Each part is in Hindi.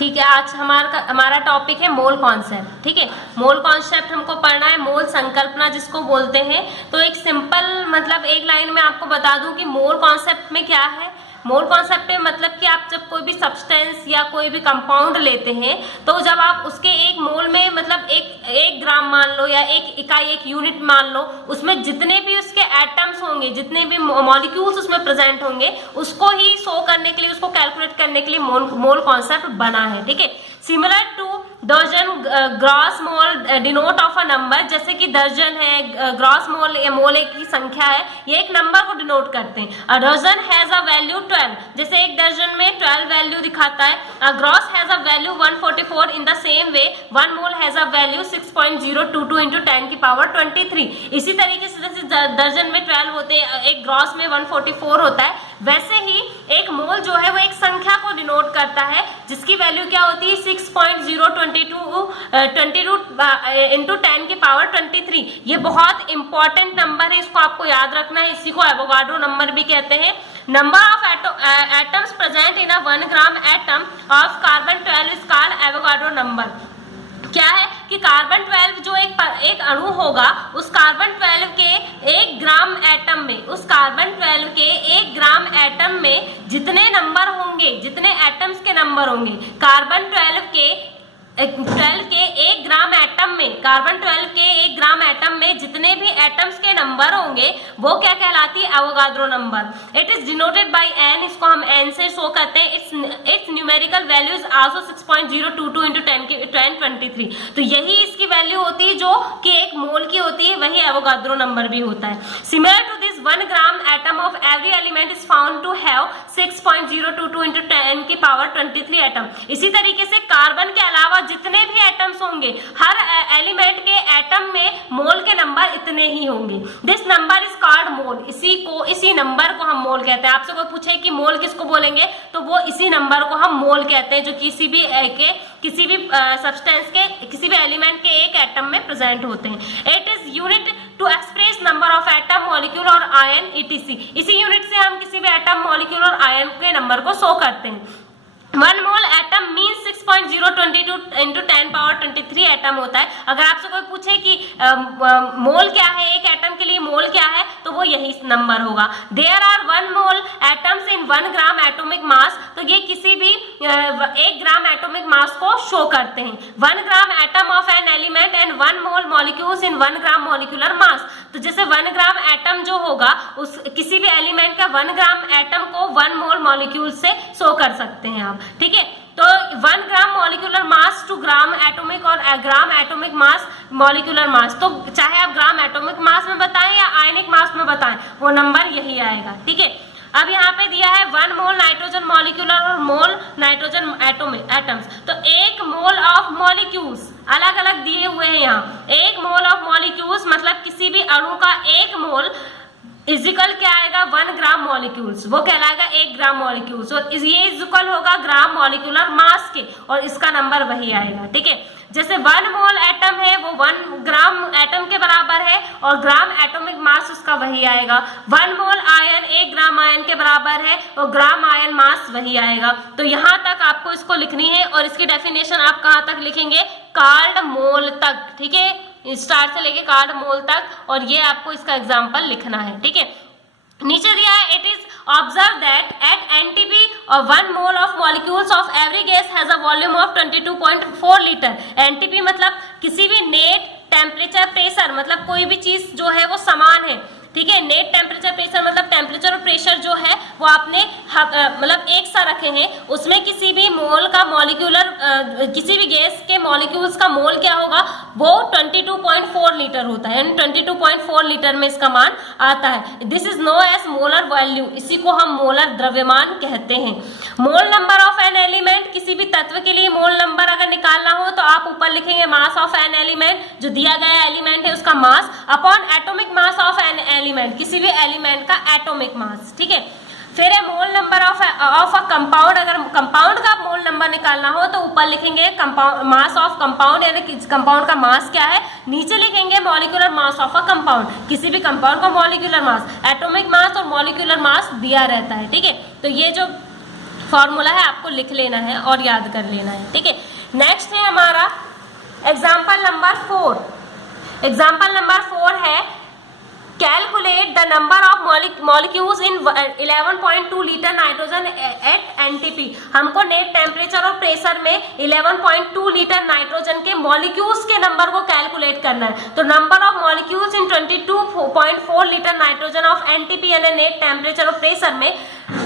ठीक है, आज हमारा टॉपिक है मोल कॉन्सेप्ट। ठीक है, मोल कॉन्सेप्ट हमको पढ़ना है, मोल संकल्पना जिसको बोलते हैं। तो एक सिंपल मतलब एक लाइन में आपको बता दूं कि मोल कॉन्सेप्ट में क्या है। मोल कॉन्सेप्ट में मतलब कि आप जब कोई भी सब्सटेंस या कोई भी कंपाउंड लेते हैं तो जब आप उसके एक मोल में मतलब एक ग्राम मान लो या एक इकाई एक यूनिट मान लो, उसमें जितने भी उसके एटम्स होंगे, जितने भी मॉलिक्यूल्स उसमें प्रेजेंट होंगे, उसको ही शो करने के लिए, उसको कैलकुलेट करने के लिए मोल कॉन्सेप्ट बना है। ठीक है, सिमिलर टू दर्जन gross mole denote of a number, जैसे कि दर्जन है, ग्रॉस मोल या मोल एक की संख्या है, ये एक नंबर को डिनोट करते हैं। A dozen has a value 12, जैसे एक दर्जन में 12 वैल्यू दिखाता है। A gross has a value 144, in the same way 1 mole has a value 6.022 into 10 की पावर 23। इसी तरीके से जैसे दर्जन में 12 होते हैं, एक ग्रॉस में 144 होता है, वैसे ही एक मोल जो है वो एक संख्या को डिनोट करता है जिसकी वैल्यू क्या होती है 6.022 इंटू 10 की पावर 23। ये बहुत इंपॉर्टेंट नंबर है, इसको आपको याद रखना है। इसी को एवोगाड्रो नंबर भी कहते हैं। Number of atoms present in a 1 gram atom of carbon 12 is called Avogadro number. क्या है कि कार्बन 12 जो एक अणु होगा, उस कार्बन 12 के 1 ग्राम एटम में, उस कार्बन 12 के 1 ग्राम एटम में जितने नंबर होंगे, जितने एटम्स के नंबर होंगे, कार्बन 12 के 1 ग्राम एटम में, कार्बन 12 के 1 ग्राम एटम में जितने भी एटम्स के नंबर होंगे वो क्या कहलाती है, Avogadro number. It is denoted by N, इसको हम एन से शो करते हैं। Its numerical value is also 6.022 into 1023। तो यही इसकी वैल्यू होती है जो कि एक मोल की होती है, वही एवोगाड्रो नंबर भी होता है। Similar to this 1 gram atom of every element is found to have 6.022 into 10 की पावर 23 एटम। इसी तरीके से कार्बन के अलावा जितने भी एटम्स होंगे, हर एलिमेंट के एटम में मोल के नंबर इतने ही होंगे। दिस नंबर इज कॉल्ड मोल। इसी नंबर को हम मोल कहते हैं। आपसे कोई पूछे कि मोल किसको बोलेंगे, तो वो इसी नंबर को हम मोल कहते हैं जो किसी भी सब्सटेंस के, किसी भी एलिमेंट के एक एटम में प्रेजेंट होते हैं। It is unit to express number of atom, molecule और आयन etc। इसी यूनिट से हम किसी भी एटम, मॉलिक्यूल और आयन के नंबर को शो करते हैं। 1 mole atom means 6.022 into 10 power 23 atom होता है। अगर आपसे कोई पूछे कि मोल क्या है, एक एटम के लिए मोल क्या है, तो वो यही नंबर होगा। There are 1 mole atoms in 1 gram atomic mass, तो ये किसी भी 1 ग्राम एटॉमिक मास को शो करते हैं। 1 gram atom of an element and 1 mole molecules in 1 gram molecular मास। तो जैसे 1 ग्राम एटम जो होगा, उस किसी भी एलिमेंट का 1 ग्राम एटम को 1 मोल मॉलिक्यूल से शो कर सकते हैं आप। ठीक है, तो 1 gram molecular mass to gram atomic और ग्राम एटॉमिक मास मॉलिक्यूलर मास, तो चाहे आप ग्राम एटॉमिक मास में बताएं या आयनिक मास में बताएं, वो नंबर यही आएगा। ठीक है, अब यहाँ पे दिया है 1 मोल नाइट्रोजन मॉलिक्यूलर और मोल नाइट्रोजन एटम्स। तो 1 मोल ऑफ मॉलिक्यूल्स अलग अलग दिए हुए हैं यहाँ। 1 मोल ऑफ मॉलिक्यूल्स मतलब किसी भी अणु का 1 मोल इजिकल क्या आएगा, 1 ग्राम मॉलिक्यूल्स, वो कहलाएगा 1 ग्राम मॉलिक्यूल्स। और ये इजिकल होगा ग्राम मॉलिक्यूलर मास के, और इसका नंबर वही आएगा। ठीक है, जैसे 1 मोल एटम है वो 1 ग्राम एटम के बराबर है, और ग्राम एटॉमिक मास उसका वही आएगा। 1 मोल आयन 1 ग्राम आयन के बराबर है, और ग्राम आयन मास वही आएगा। तो यहाँ तक आपको इसको लिखनी है, और इसकी डेफिनेशन आप कहाँ तक लिखेंगे, कार्ड मोल तक। ठीक है, स्टार से लेके कार्ड मोल तक, और ये आपको इसका एग्जाम्पल लिखना है। ठीक है, नीचे दिया है it is observe that at NTP 1 mole of molecules of every gas has a volume of 22.4 litre. NTP मतलब किसी भी नेट टेम्परेचर प्रेशर, मतलब कोई भी चीज जो है वो समान है। ठीक है, नेट टेम्परेचर प्रेशर मतलब टेम्परेचर और प्रेशर जो है वो आपने मतलब एक सा रखे हैं, उसमें किसी भी मोल का मॉलिक्यूलर किसी भी गैस के मॉलिक्यूल्स का मोल क्या होगा, वो 22.4 लीटर होता है, यानी 22.4 लीटर में इसका मान आता है। This is known as molar value, इसी को हम मोलर द्रव्यमान कहते हैं। Mole number of an element, किसी भी तत्व के लिए मोल नंबर अगर निकालना हो तो आप ऊपर लिखेंगे मास ऑफ एन एलिमेंट, जो दिया गया एलिमेंट है उसका mass, upon atomic mass of an element, किसी भी एलिमेंट का एटॉमिक मास। ठीक है, फिर है मोल नंबर ऑफ अ कंपाउंड, अगर कंपाउंड का मोल नंबर निकालना हो तो ऊपर लिखेंगे मास ऑफ कंपाउंड, यानी कंपाउंड का मास क्या है, नीचे लिखेंगे molecular mass of a compound. किसी भी कंपाउंड का मॉलिक्यूलर मास, एटॉमिक मास और मॉलिक्यूलर मास दिया रहता है। ठीक है, तो ये जो फॉर्मूला है, आपको लिख लेना है और याद कर लेना है, ठीक है। नेक्स्ट है हमारा एग्जाम्पल नंबर 4। एग्जाम्पल नंबर 4 है calculate the number of molecules in 11.2 litre nitrogen at NTP. हमको नेट टेम्परेचर और प्रेशर में 11.2 लीटर नाइट्रोजन के मॉलिक्यूल्स के नंबर को कैलकुलेट करना है। तो number of molecules in 22.4 litre nitrogen of NTP यानी नेट टेम्परेचर और प्रेशर में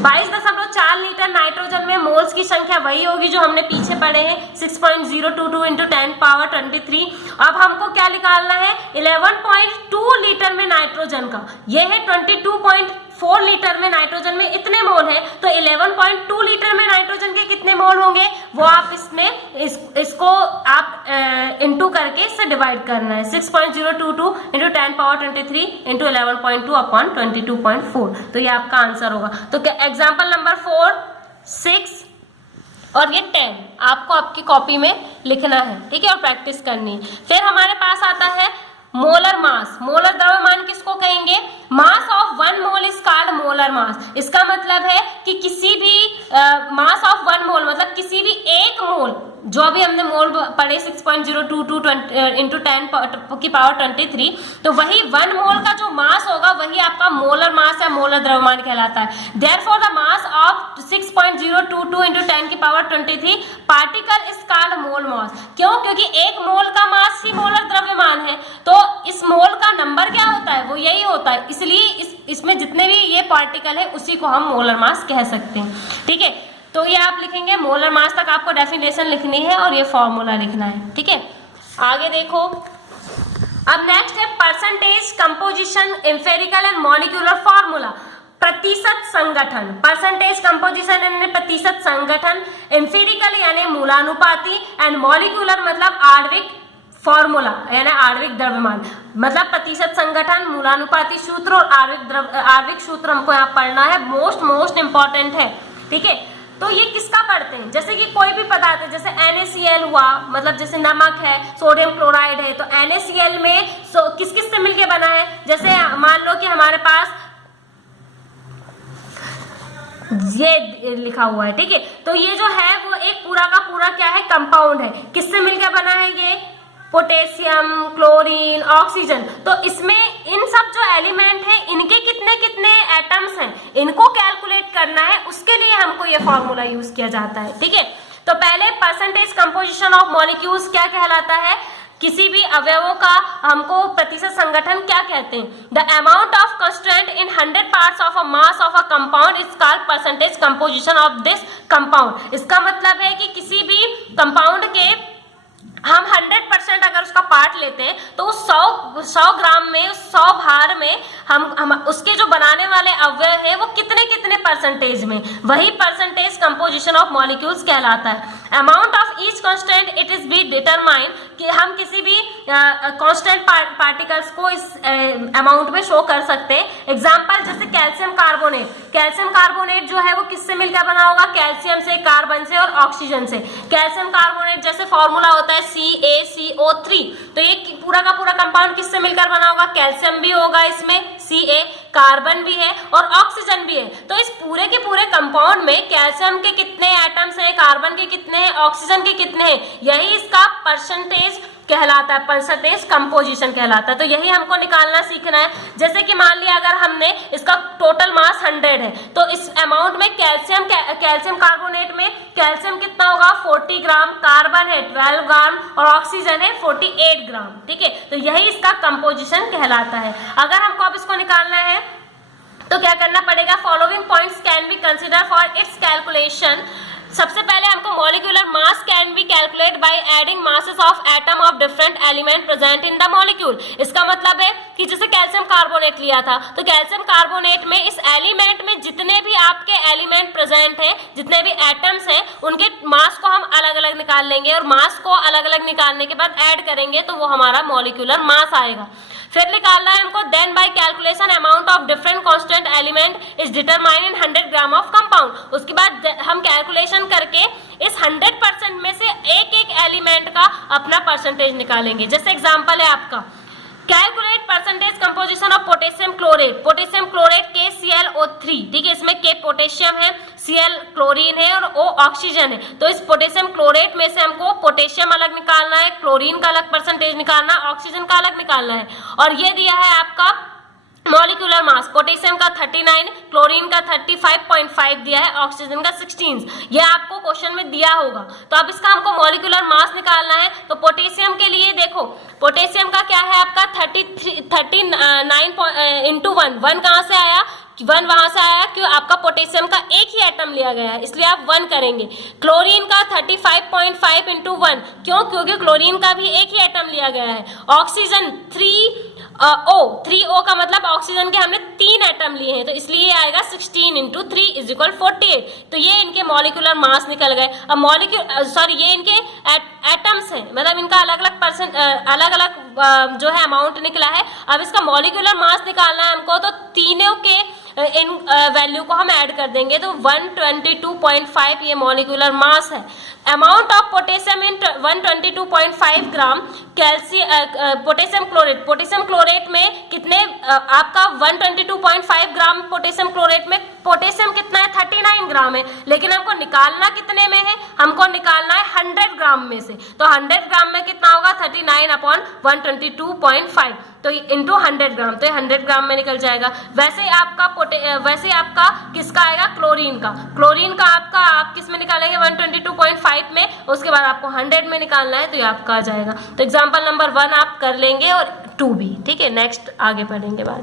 22.4 लीटर नाइट्रोजन में मोल्स की संख्या वही होगी जो हमने पीछे पढ़े हैं 6.022 इंटू 10 पावर 23। अब हमको क्या निकालना है 11.2 लीटर में नाइट्रोजन का, ये है 22.4 लीटर में नाइट्रोजन में इतने मोल है, तो 11.2 लीटर में नाइट्रोजन के कितने मोल होंगे वो आप इसमें इसको आप इंटू करके इससे डिवाइड करना है 6.022 इंटू 10 पावर 23 इंटू 11.2 अपॉन 22.4, तो ये आपका आंसर होगा। तो एग्जाम्पल नंबर 4, 6 और ये 10 आपको आपकी कॉपी में लिखना है, ठीक है, और प्रैक्टिस करनी है। फिर हमारे पास आता है मोलर मास। मोलर द्रव्यमान किसको कहेंगे? Mass of 1 mole is called molar mass. इसका मतलब है कि किसी भी मास ऑफ 1 मोल मतलब किसी भी एक मोल, जो भी हमने मोल पढ़े 6.022 इंटू 10 की पावर 23, तो वही 1 मोल का जो मास होगा वही आपका मोलर मास या मोलर द्रव्यमान कहलाता है। Therefore the mass of 6.022 into 10 की पावर 23 पार्टिकल इज कॉल्ड मोल मास। क्यों? क्योंकि एक मोल का मास ही मोलर द्रव्यमान है, तो इस मोल का नंबर क्या होता है? वो यही होता है, इसलिए इसमें जितने भी ये पार्टिकल है उसी को हम मोलर मास कह सकते हैं, ठीक है। तो ये आप लिखेंगे, मोलर मास तक आपको डेफिनेशन लिखनी है और ये फॉर्मूला लिखना है, ठीक है। आगे देखो, अब नेक्स्ट है percentage composition empirical and molecular formula. प्रतिशत संगठन, परसेंटेज कंपोजिशन यानी प्रतिशत संगठन, एम्पिरिकल यानी मूलानुपाती, एंड मॉलिक्यूलर मतलब आणविक फॉर्मूला यानी आणविक द्रव्यमान। मतलब प्रतिशत संगठन, मूलानुपाती सूत्र और आणविक सूत्र हमको यहाँ पढ़ना है, मोस्ट इंपॉर्टेंट है, ठीक है। तो ये किसका पढ़ते हैं? जैसे कि कोई भी पदार्थ है, जैसे NaCl हुआ, मतलब जैसे नमक है, सोडियम क्लोराइड है, तो NaCl में किस किस से मिलके बना है? जैसे मान लो कि हमारे पास ये लिखा हुआ है, ठीक है, तो ये जो है वो एक पूरा का पूरा क्या है? कंपाउंड है। किससे मिलकर बना है? ये पोटेशियम, क्लोरीन, ऑक्सीजन। तो इसमें इन सब जो एलिमेंट है इनके कितने कितने एटम्स हैं इनको कैलकुलेट करना है, उसके लिए हमको ये फॉर्मूला यूज किया जाता है, ठीक है। तो पहले परसेंटेज कंपोजिशन ऑफ मॉलिक्यूल्स क्या कहलाता है? किसी भी अवयवों का हमको प्रतिशत संगठन क्या कहते हैं? The amount of constant in 100 parts of a mass of a compound is called percentage composition of this compound. इसका मतलब है कि किसी भी कंपाउंड के हम 100% अगर उसका पार्ट लेते हैं तो उस 100 ग्राम में, उस 100 भार में हम उसके जो बनाने वाले अवयव है वो कितने कितने परसेंटेज में, वही परसेंटेज कंपोजिशन ऑफ मॉलिक्यूल्स कहलाता है। Amount of each constant it is be determine, कि हम किसी भी कांस्टेंट पार्टिकल्स को इस अमाउंट में शो कर सकते हैं। एग्जांपल जैसे कैल्शियम कार्बोनेट। कैल्शियम कार्बोनेट जो है वो किससे मिलकर बना होगा? कैल्शियम से, कार्बन से और ऑक्सीजन से। कैल्शियम कार्बोनेट जैसे फॉर्मूला होता है CaCO3, तो ये पूरा का पूरा कंपाउंड किससे मिलकर बना होगा? कैल्शियम भी होगा इसमें, Ca, कार्बन भी है और ऑक्सीजन भी है। तो इस पूरे के पूरे कंपाउंड में कैल्शियम के कितने एटम्स हैं, कार्बन के कितने हैं, ऑक्सीजन के कितने हैं, यही इसका परसेंटेज कहलाता है, परसेंटेज कंपोजिशन कहलाता है। तो यही हमको निकालना सीखना है। जैसे कि मान लिया अगर हमने इसका टोटल मास 100 है, तो इस अमाउंट में कैल्शियम कार्बोनेट में कैल्शियम कितना होगा? 40 ग्राम, कार्बन है 12 ग्राम और ऑक्सीजन है 48 ग्राम, ठीक है। तो यही इसका कंपोजिशन कहलाता है। अगर हमको अब इसको निकालना है तो क्या करना पड़ेगा? Following points can be consider for its calculation. सबसे पहले हमको molecular mass can be calculate by adding masses of atom of different element present in the molecule. इसका मतलब है कि जैसे कैल्शियम कार्बोनेट लिया था, तो कैल्शियम कार्बोनेट में इस एलिमेंट में जितने भी आपके एलिमेंट प्रेजेंट हैं, जितने भी एटम्स हैं, उनके मास को हम अलग अलग निकाल लेंगे और मास को अलग अलग निकालने के बाद ऐड करेंगे तो वो हमारा मॉलिक्यूलर मास आएगा। फिर निकालना है हमको, then by calculation amount of different constant element is determined in 100 gram of compound. उसके बाद हम कैलकुलेशन करके इस 100% में से एक एक एलिमेंट का अपना परसेंटेज निकालेंगे। जैसे एग्जांपल है आपका calculate percentage composition of potassium chlorate, potassium chlorate KClO3, ठीक है, इसमें K पोटेशियम है, Cl क्लोरीन है और O ऑक्सीजन है। तो इस पोटेशियम क्लोरेट में से हमको पोटेशियम अलग निकालना है, क्लोरीन का अलग परसेंटेज निकालना है, ऑक्सीजन का अलग निकालना है। और ये दिया है आपका मॉलिक्यूलर मास, पोटेशियम का 39, क्लोरीन का 35.5 दिया है, ऑक्सीजन का 16। ये आपको क्वेश्चन में दिया होगा। तो अब इसका हमको मॉलिक्यूलर मास निकालना है। तो पोटेशियम के लिए देखो, पोटेशियम का क्या है आपका 39 इंटू 1 कहाँ से आया, 1 वहां से आया क्यों, आपका पोटेशियम का एक ही एटम लिया गया है, इसलिए आप 1 करेंगे। क्लोरीन का 35.5 इंटू 1, क्यों, क्योंकि क्लोरीन का भी एक ही एटम लिया गया है। ऑक्सीजन 3O का मतलब ऑक्सीजन के हमने 3 एटम लिए हैं, तो इसलिए आएगा 16 इंटू 3 इज इक्वल 48। तो ये इनके मॉलिक्यूलर मास निकल गए। अब ये इनके एटम्स हैं, मतलब इनका अलग अलग जो है अमाउंट निकला है। अब इसका मॉलिक्यूलर मास निकालना है हमको, तो तीनों के इन वैल्यू को हम ऐड कर देंगे, तो 122.5 ये मॉलिक्यूलर मास है। Amount of potassium in 122.5 gram potassium chlorate में कितने, आपका 122.5 ग्राम पोटेशियम क्लोरेट में पोटेशियम कितना है, 39 ग्राम है, लेकिन हमको निकालना कितने में है, हमको निकालना है 100 ग्राम में से। तो 100 ग्राम में कितना होगा, 39/122.5, तो इंटू 100 ग्राम, तो 100 ग्राम में निकल जाएगा। वैसे आपका किसका आएगा, क्लोरीन का आप किस में निकालेंगे, 122.5 में, उसके बाद आपको 100 में निकालना है, तो ये आपका आ जाएगा। तो एग्जाम्पल नंबर 1 आप कर लेंगे और 2 भी, ठीक है। नेक्स्ट आगे पढ़ेंगे बाद।